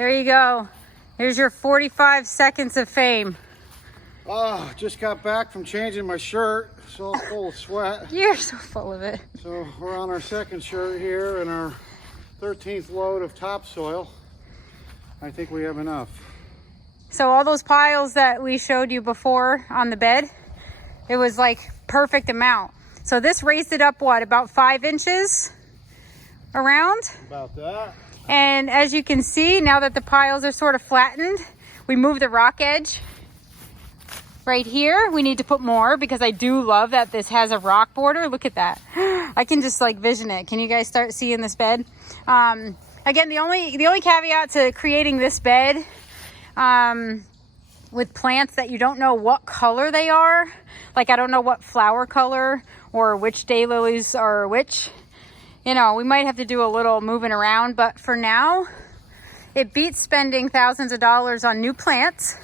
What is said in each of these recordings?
There you go. Here's your 45 seconds of fame. Oh, just got back from changing my shirt. It's all full of sweat. You're so full of it. So we're on our second shirt here and our 13th load of topsoil. I think we have enough. So all those piles that we showed you before on the bed, it was like perfect amount. So this raised it up, what, about 5 inches around? About that. And as you can see, now that the piles are sort of flattened, we moved the rock edge right here. We need to put more because I do love that this has a rock border. Look at that. I can just like vision it. Can you guys start seeing this bed? Again, the only caveat to creating this bed with plants that you don't know what color they are, like I don't know what flower color or which daylilies are which, you know, we might have to do a little moving around, but for now, it beats spending thousands of dollars on new plants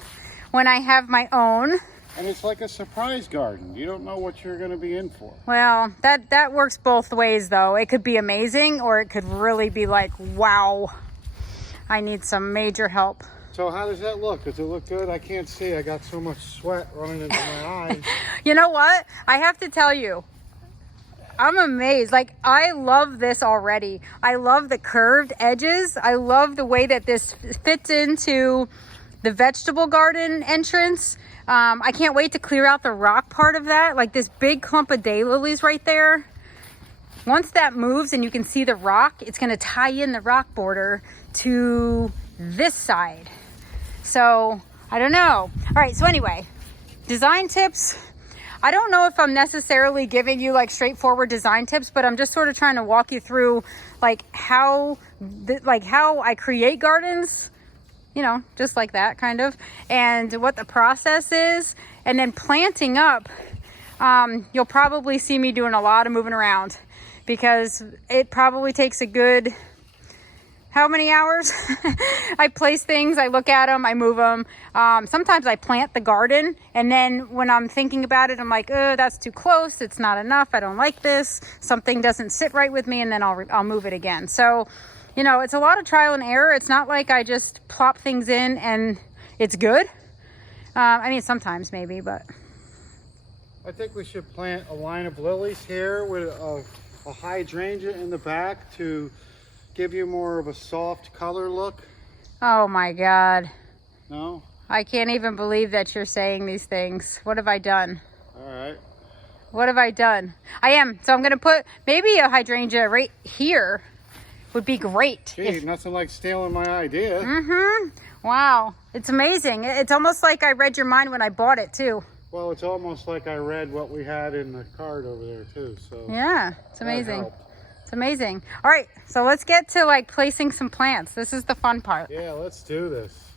when I have my own. And it's like a surprise garden. You don't know what you're going to be in for. Well, that works both ways though. It could be amazing or it could really be like, wow, I need some major help. So how does that look? Does it look good? I can't see. I got so much sweat running into my eyes. You know what? I have to tell you, I'm amazed. Like, I love this already. I love the curved edges. I love the way that this fits into the vegetable garden entrance. I can't wait to clear out the rock part of that. Like this big clump of daylilies right there. Once that moves and you can see the rock, it's going to tie in the rock border to this side. So I don't know. All right. So anyway, design tips. I don't know if I'm necessarily giving you like straightforward design tips, but I'm just sort of trying to walk you through like how I create gardens, you know, just like that kind of, and what the process is. And then planting up, you'll probably see me doing a lot of moving around because it probably takes a good, how many hours? I place things, I look at them, I move them. Sometimes I plant the garden, and then when I'm thinking about it, I'm like, oh, that's too close. It's not enough. I don't like this. Something doesn't sit right with me, and then I'll move it again. So, you know, it's a lot of trial and error. It's not like I just plop things in and it's good. I mean, sometimes maybe, but. I think we should plant a line of lilies here with a hydrangea in the back to give you more of a soft color look. Oh my God. No? I can't even believe that you're saying these things. What have I done? All right. What have I done? I am. So I'm going to put maybe a hydrangea right here would be great. Gee, nothing like stealing my idea. Mm-hmm. Wow. It's amazing. It's almost like I read your mind when I bought it too. Well, it's almost like I read what we had in the card over there too. So yeah, it's amazing. It's amazing. All right, so let's get to like placing some plants. This is the fun part. Yeah, let's do this.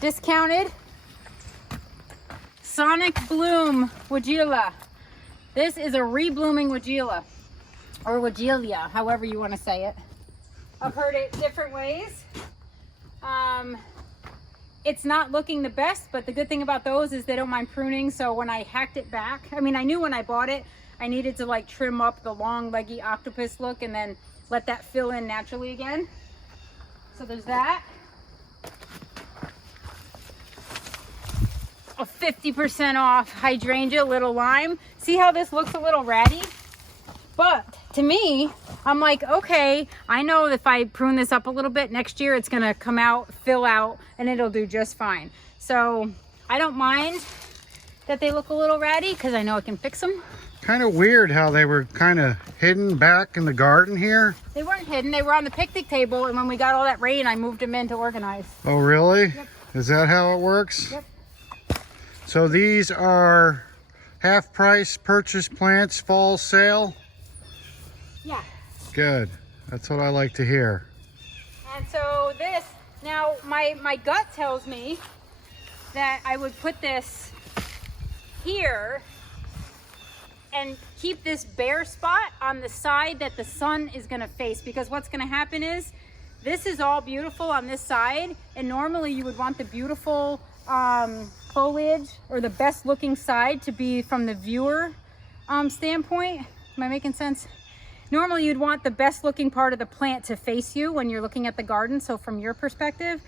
Discounted Sonic Bloom Weigela. This is a reblooming Weigela, or Weigelia, however you want to say it. I've heard it different ways. It's not looking the best, but the good thing about those is they don't mind pruning. So when I hacked it back, I mean, I knew when I bought it, I needed to like trim up the long leggy octopus look and then let that fill in naturally again. So there's that. A 50% off hydrangea, little lime. See how this looks a little ratty? But to me, I'm like, okay, I know if I prune this up a little bit next year, it's gonna come out, fill out, and it'll do just fine. So I don't mind that they look a little ratty because I know I can fix them. Kind of weird how they were kind of hidden back in the garden here. They weren't hidden, they were on the picnic table, and when we got all that rain, I moved them in to organize. Oh, really? Yep. Is that how it works? Yep. So these are half price purchase plants, fall sale? Yeah. Good. That's what I like to hear. And so this, now my gut tells me that I would put this here and keep this bare spot on the side that the sun is gonna face, because what's gonna happen is this is all beautiful on this side, and normally you would want the beautiful foliage, or the best looking side to be from the viewer standpoint. Am I making sense? Normally you'd want the best looking part of the plant to face you when you're looking at the garden, so from your perspective.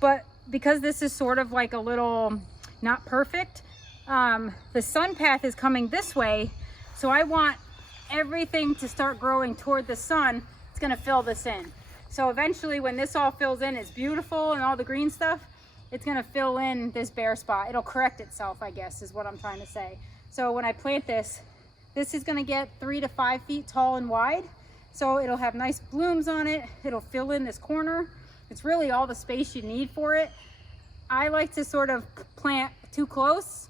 But because this is sort of like a little not perfect, the sun path is coming this way, so I want everything to start growing toward the sun. It's going to fill this in. So eventually when this all fills in, it's beautiful and all the green stuff, it's going to fill in this bare spot. It'll correct itself, I guess, is what I'm trying to say. So when I plant this, this is going to get 3 to 5 feet tall and wide. So it'll have nice blooms on it. It'll fill in this corner. It's really all the space you need for it. I like to sort of plant too close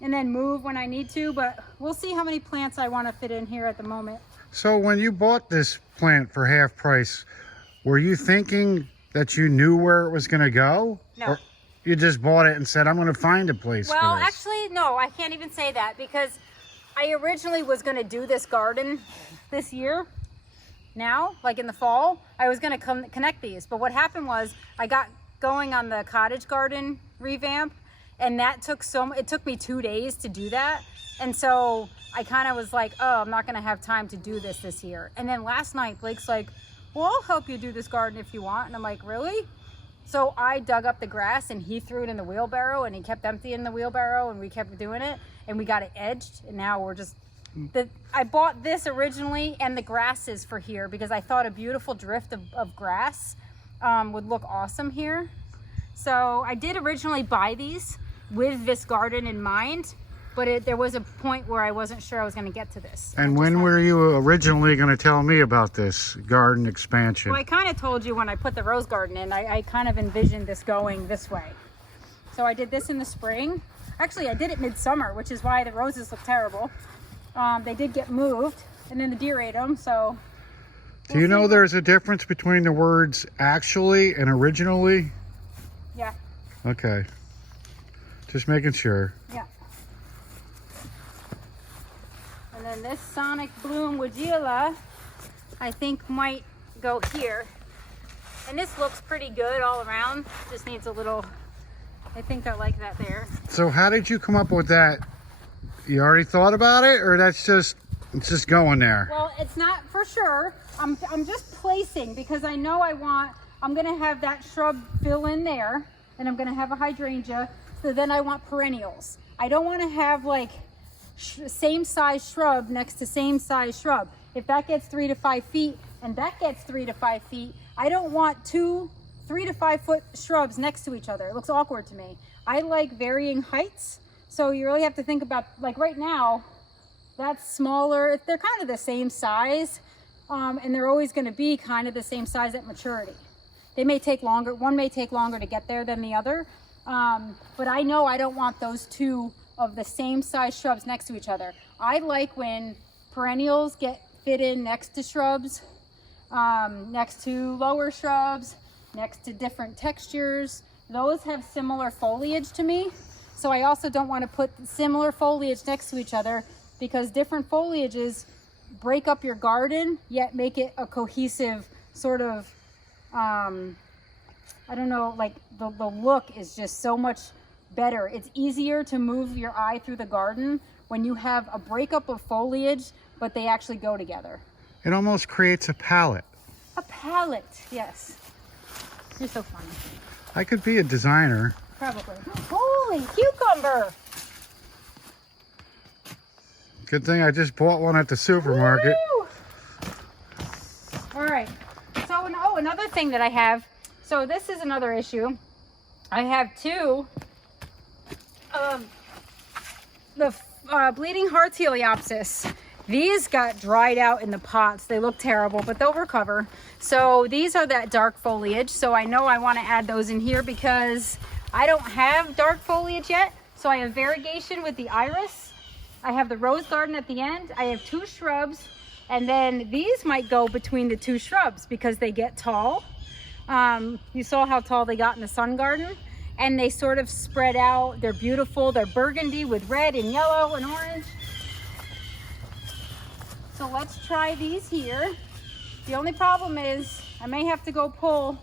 and then move when I need to, but we'll see how many plants I want to fit in here at the moment. So when you bought this plant for half price, were you thinking that you knew where it was going to go? No. Or you just bought it and said, I'm going to find a place for Well, this? actually, no, I can't even say that, because I originally was going to do this garden this year. Now, like in the fall, I was going to connect these. But what happened was I got going on the cottage garden revamp, and that it took me 2 days to do that. And so I kind of was like, oh, I'm not going to have time to do this year. And then last night, Blake's like, well, I'll help you do this garden if you want. And I'm like, really? So I dug up the grass and he threw it in the wheelbarrow, and he kept emptying the wheelbarrow, and we kept doing it, and we got it edged. And now we're just, I bought this originally and the grasses for here because I thought a beautiful drift of grass would look awesome here. So I did originally buy these with this garden in mind, but there was a point where I wasn't sure I was going to get to this. And when were you originally going to tell me about this garden expansion? Well, I kind of told you when I put the rose garden in. I kind of envisioned this going this way. So I did this in the spring. Actually, I did it midsummer, which is why the roses look terrible. They did get moved, and then the deer ate them, so... Do you know there's a difference between the words actually and originally? Yeah. Okay. Just making sure. Yeah. And then this Sonic Bloom Woodula, I think might go here. And this looks pretty good all around. Just needs a little, I think I like that there. So how did you come up with that? You already thought about it, or it's just going there? Well, it's not for sure. I'm just placing, because I know I'm gonna have that shrub fill in there, and I'm gonna have a hydrangea. So then I want perennials. I don't want to have like same size shrub next to same size shrub. If that gets 3 to 5 feet and that gets 3 to 5 feet, I don't want 2 3 to 5 foot shrubs next to each other. It looks awkward to me. I like varying heights. So you really have to think about, like right now, that's smaller. They're kind of the same size, and they're always going to be kind of the same size at maturity. They may take longer. One may take longer to get there than the other. But I know I don't want those two of the same size shrubs next to each other. I like when perennials get fit in next to shrubs, next to lower shrubs, next to different textures. Those have similar foliage to me. So I also don't want to put similar foliage next to each other, because different foliages break up your garden, yet make it a cohesive sort of, I don't know, like the look is just so much better. It's easier to move your eye through the garden when you have a breakup of foliage, but they actually go together. It almost creates a palette. A palette, yes. You're so funny. I could be a designer. Probably. Holy cucumber! Good thing I just bought one at the supermarket. Woo! All right. So, another thing that I have. So this is another issue. I have two of the bleeding hearts heliopsis. These got dried out in the pots. They look terrible, but they'll recover. So these are that dark foliage. So I know I want to add those in here because I don't have dark foliage yet. So I have variegation with the iris. I have the rose garden at the end. I have 2 shrubs, and then these might go between the 2 shrubs because they get tall. You saw how tall they got in the sun garden, and they sort of spread out. They're beautiful. They're burgundy with red and yellow and orange. So let's try these here. The only problem is I may have to go pull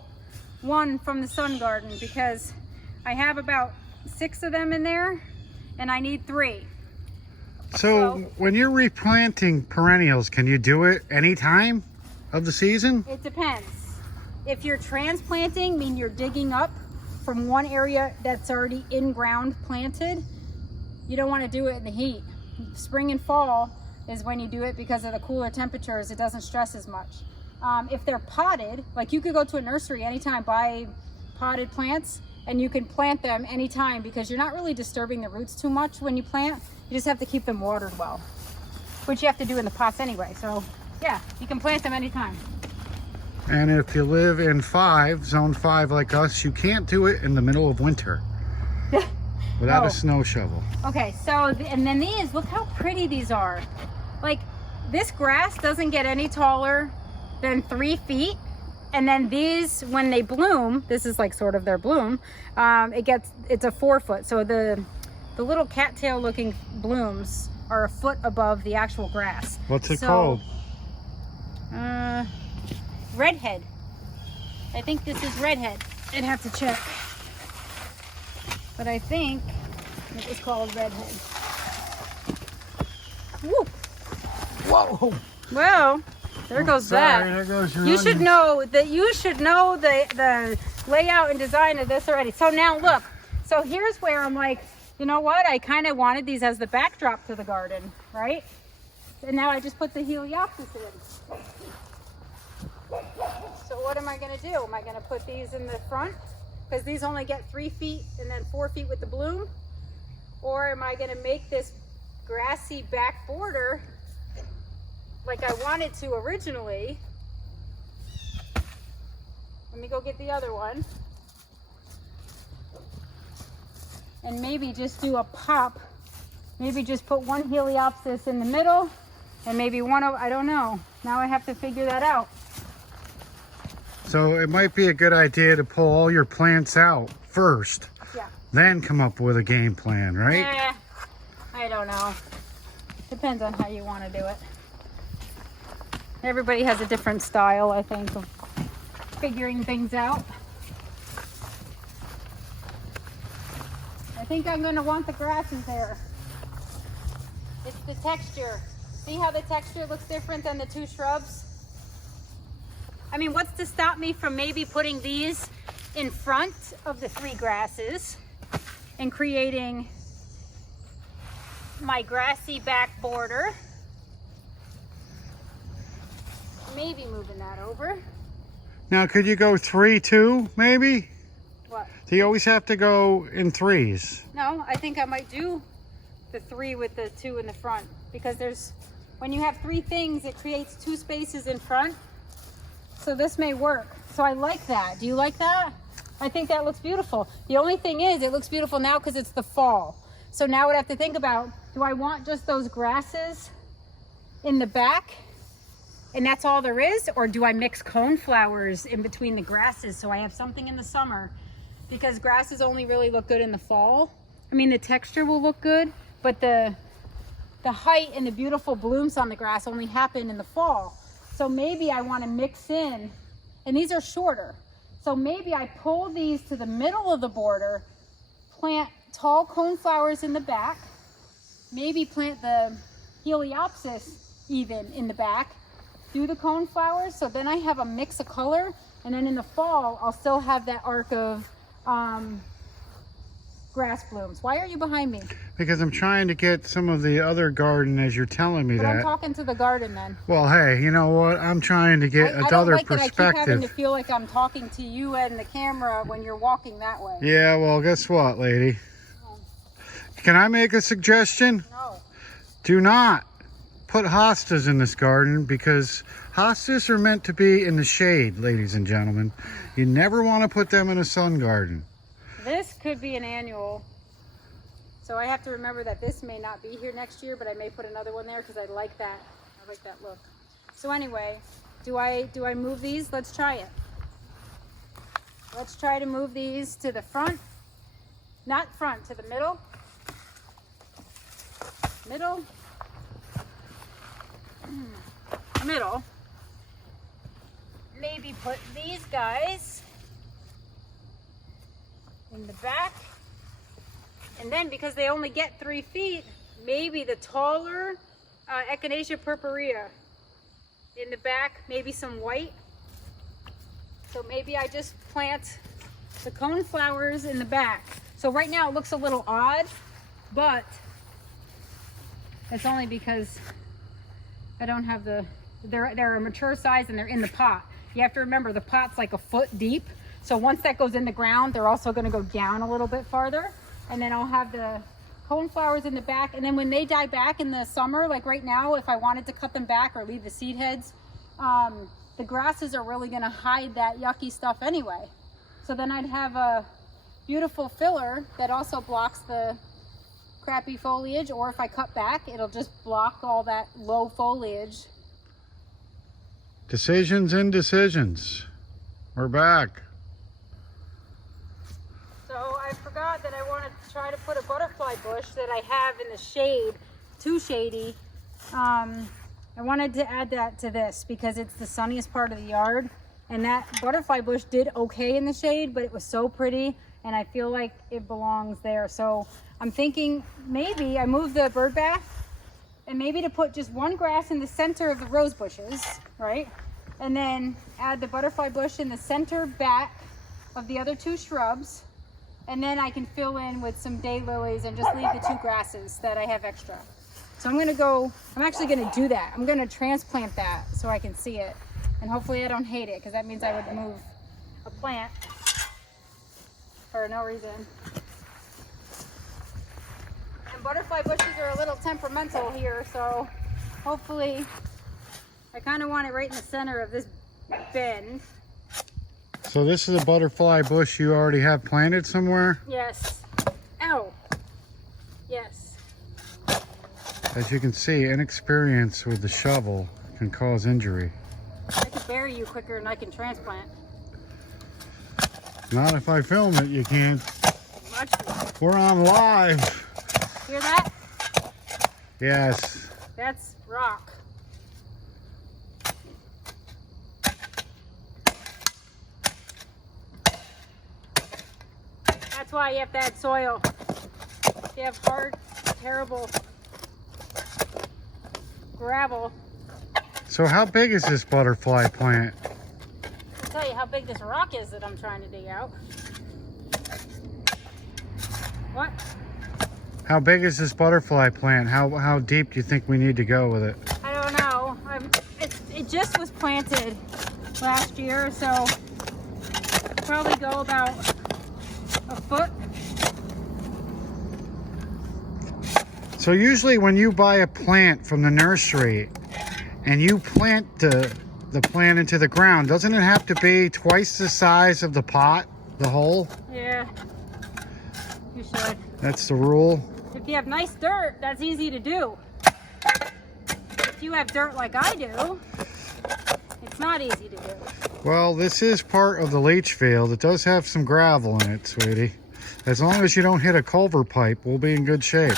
one from the sun garden because I have about 6 of them in there, and I need 3. So when you're replanting perennials, can you do it any time of the season? It depends. If you're transplanting, mean you're digging up from one area that's already in ground planted, you don't want to do it in the heat. Spring and fall is when you do it because of the cooler temperatures. It doesn't stress as much. If they're potted, like you could go to a nursery anytime, buy potted plants, and you can plant them anytime because you're not really disturbing the roots too much when you plant. You just have to keep them watered well, which you have to do in the pots anyway. So yeah, you can plant them anytime. And if you live in zone 5 like us, you can't do it in the middle of winter without a snow shovel. Okay, so, and then these, look how pretty these are. Like, this grass doesn't get any taller than 3 feet. And then these, when they bloom, this is like sort of their bloom, it's a 4 foot. So the little cattail looking blooms are a foot above the actual grass. What's it called? Redhead. I think this is redhead. I'd have to check. But I think it was called redhead. Woo! Whoa! Well, there goes that. There goes your You should know the layout and design of this already. So now look. So here's where I'm like, you know what? I kind of wanted these as the backdrop to the garden, right? And now I just put the Heliopsis in. So what am I going to do? Am I going to put these in the front? Because these only get 3 feet and then 4 feet with the bloom. Or am I going to make this grassy back border like I wanted to originally? Let me go get the other one. And maybe just do a pop. Maybe just put one Heliopsis in the middle and maybe one of, I don't know. Now I have to figure that out. So it might be a good idea to pull all your plants out first. Yeah. Then come up with a game plan, right? I don't know. Depends on how you want to do it. Everybody has a different style, I think, of figuring things out. I think I'm going to want the grasses there. It's the texture. See how the texture looks different than the 2 shrubs? I mean, what's to stop me from maybe putting these in front of the 3 grasses and creating my grassy back border? Maybe moving that over. Now, could you go 3, 2, maybe? What? Do you always have to go in 3s? No, I think I might do the 3 with the 2 in the front because when you have 3 things, it creates 2 spaces in front. So this may work. So I like that. Do you like that? I think that looks beautiful. The only thing is, it looks beautiful now because it's the fall. So now I'd have to think about, do I want just those grasses in the back and that's all there is? Or do I mix cone flowers in between the grasses so I have something in the summer? Because grasses only really look good in the fall. I mean, the texture will look good, but the height and the beautiful blooms on the grass only happen in the fall. So maybe I want to mix in, and these are shorter. So maybe I pull these to the middle of the border, plant tall cone flowers in the back, maybe plant the Heliopsis even in the back, do the cone flowers. So then I have a mix of color. And then in the fall, I'll still have that arc of grass blooms. Why are you behind me? Because I'm trying to get some of the other garden as you're telling me but that. I'm talking to the garden then. Well, hey, you know what? I'm trying to get another perspective. I keep having to feel like I'm talking to you and the camera when you're walking that way. Yeah, well, guess what, lady? Oh. Can I make a suggestion? No. Do not put hostas in this garden because hostas are meant to be in the shade, ladies and gentlemen. You never want to put them in a sun garden. This could be an annual. So I have to remember that this may not be here next year, but I may put another one there because I like that. I like that look. So anyway, do I move these? Let's try it. Let's try to move these to the front. Not front, to the middle. Middle. Middle. Maybe put these guys in the back. And then because they only get 3 feet, maybe the taller Echinacea purpurea in the back, maybe some white. So maybe I just plant the cone flowers in the back. So right now it looks a little odd, but it's only because I don't have they're a mature size and they're in the pot. You have to remember the pot's like a foot deep. So once that goes in the ground, they're also gonna go down a little bit farther. And then I'll have the cone flowers in the back. And then when they die back in the summer, like right now, if I wanted to cut them back or leave the seed heads, the grasses are really gonna hide that yucky stuff anyway. So then I'd have a beautiful filler that also blocks the crappy foliage, or if I cut back, it'll just block all that low foliage. Decisions and decisions. We're back. So I forgot that I wanted to try to put a butterfly bush that I have in the shade, too shady. I wanted to add that to this because it's the sunniest part of the yard. And that butterfly bush did okay in the shade, but it was so pretty and I feel like it belongs there. So I'm thinking maybe I move the bird bath and maybe to put just one grass in the center of the rose bushes, right? And then add the butterfly bush in the center back of the other 2 shrubs. And then I can fill in with some daylilies and just leave the 2 grasses that I have extra. So I'm actually gonna do that. I'm gonna transplant that so I can see it. And hopefully I don't hate it, because that means I would move a plant for no reason. And butterfly bushes are a little temperamental here, so hopefully I kind of want it right in the center of this bin. So this is a butterfly bush you already have planted somewhere? Yes. Ow. Yes. As you can see, inexperience with the shovel can cause injury. I can bury you quicker than I can transplant. Not if I film it, you can't. Much more. We're on live. Hear that? Yes. That's rock. That's why you have to add soil. You have hard, terrible gravel. So how big is this butterfly plant? I'll tell you how big this rock is that I'm trying to dig out. What? How big is this butterfly plant? How deep do you think we need to go with it? I don't know. It just was planted last year, so I'll probably go about a foot. So usually when you buy a plant from the nursery and you plant the plant into the ground, doesn't it have to be twice the size of the pot, the hole? Yeah, you should. That's the rule. If you have nice dirt, that's easy to do. If you have dirt like I do, it's not easy to do. Well, this is part of the leach field. It does have some gravel in it, sweetie. As long as you don't hit a culvert pipe, we'll be in good shape.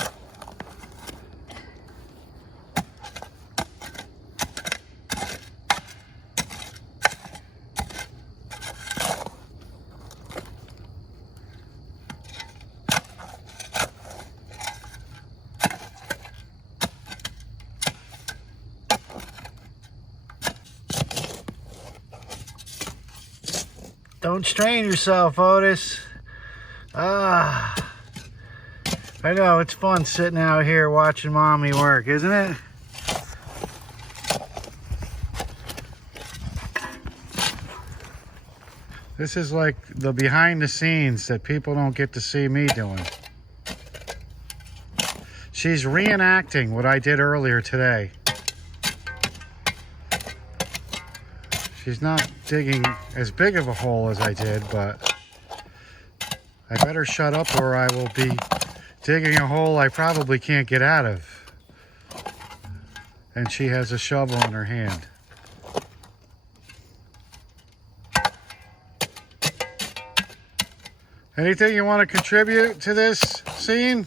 Don't strain yourself, Otis. I know, it's fun sitting out here watching Mommy work, isn't it? This is like the behind the scenes that people don't get to see me doing. She's reenacting what I did earlier today. She's not digging as big of a hole as I did, but I better shut up or I will be digging a hole I probably can't get out of. And she has a shovel in her hand. Anything you want to contribute to this scene?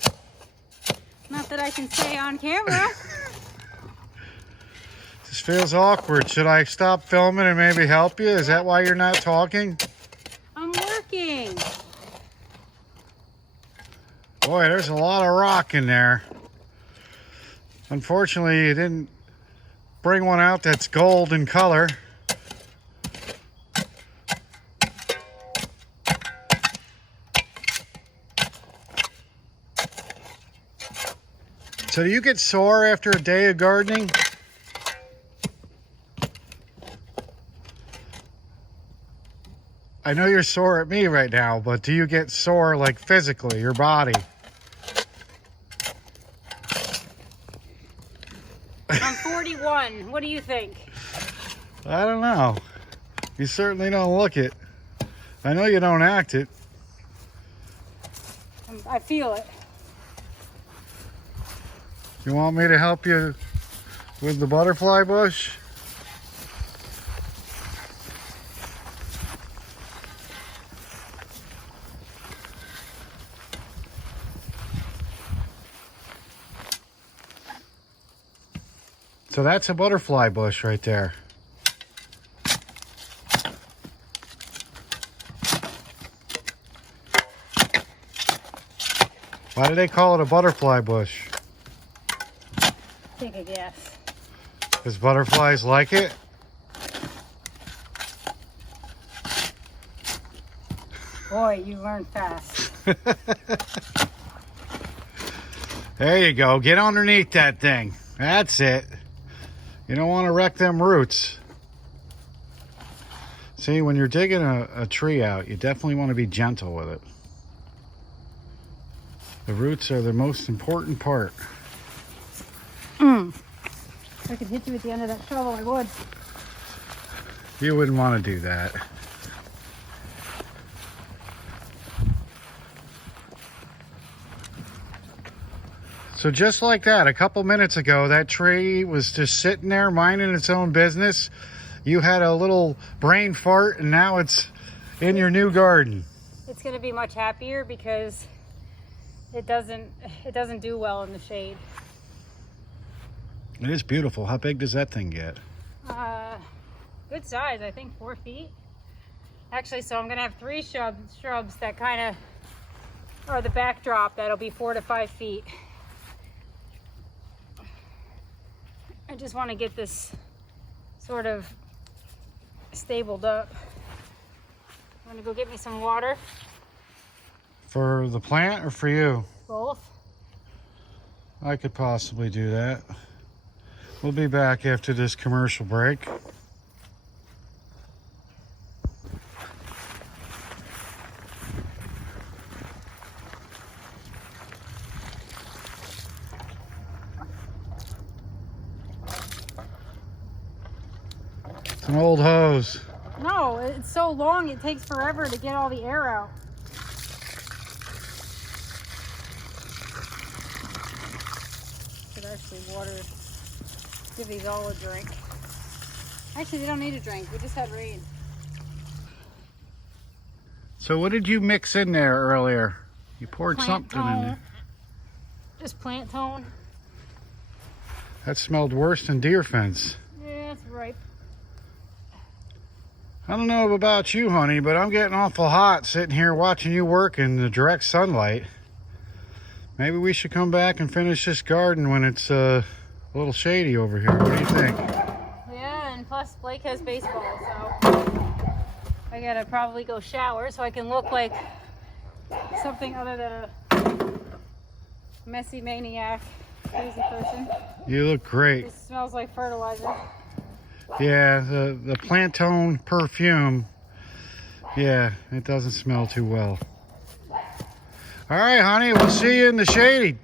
Not that I can say on camera. This feels awkward. Should I stop filming and maybe help you? Is that why you're not talking? I'm working. Boy, there's a lot of rock in there. Unfortunately, you didn't bring one out that's gold in color. So do you get sore after a day of gardening? I know you're sore at me right now, but do you get sore like physically, your body? I'm 41. What do you think? I don't know. You certainly don't look it. I know you don't act it. I feel it. You want me to help you with the butterfly bush? So that's a butterfly bush right there. Why do they call it a butterfly bush? Take a guess. Because butterflies like it? Boy, you learn fast. There you go. Get underneath that thing. That's it. You don't want to wreck them roots. See, when you're digging a tree out, you definitely want to be gentle with it. The roots are the most important part. If I could hit you at the end of that shovel, I would. You wouldn't want to do that. So just like that, a couple minutes ago, that tree was just sitting there minding its own business. You had a little brain fart, and now it's in your new garden. It's going to be much happier because it doesn't do well in the shade. It is beautiful. How big does that thing get? Good size, I think 4 feet. Actually, so I'm going to have 3 shrubs that kind of are the backdrop. That'll be 4 to 5 feet. I just want to get this sort of stabled up. I'm going to go get me some water. For the plant or for you? Both. I could possibly do that. We'll be back after this commercial break. It's an old hose. No, it's so long it takes forever to get all the air out. Should actually give these all a drink. Actually, they don't need a drink. We just had rain. So what did you mix in there earlier? You poured something in there. Just plant tone. That smelled worse than deer fence. Yeah, it's ripe. I don't know about you, honey, but I'm getting awful hot sitting here watching you work in the direct sunlight. Maybe we should come back and finish this garden when it's a little shady over here. What do you think? Yeah, and plus Blake has baseball, so I gotta probably go shower so I can look like something other than a messy maniac, crazy person. You look great. It smells like fertilizer. Yeah, the Plantone perfume. Yeah, it doesn't smell too well. All right, honey, we'll see you in the shady.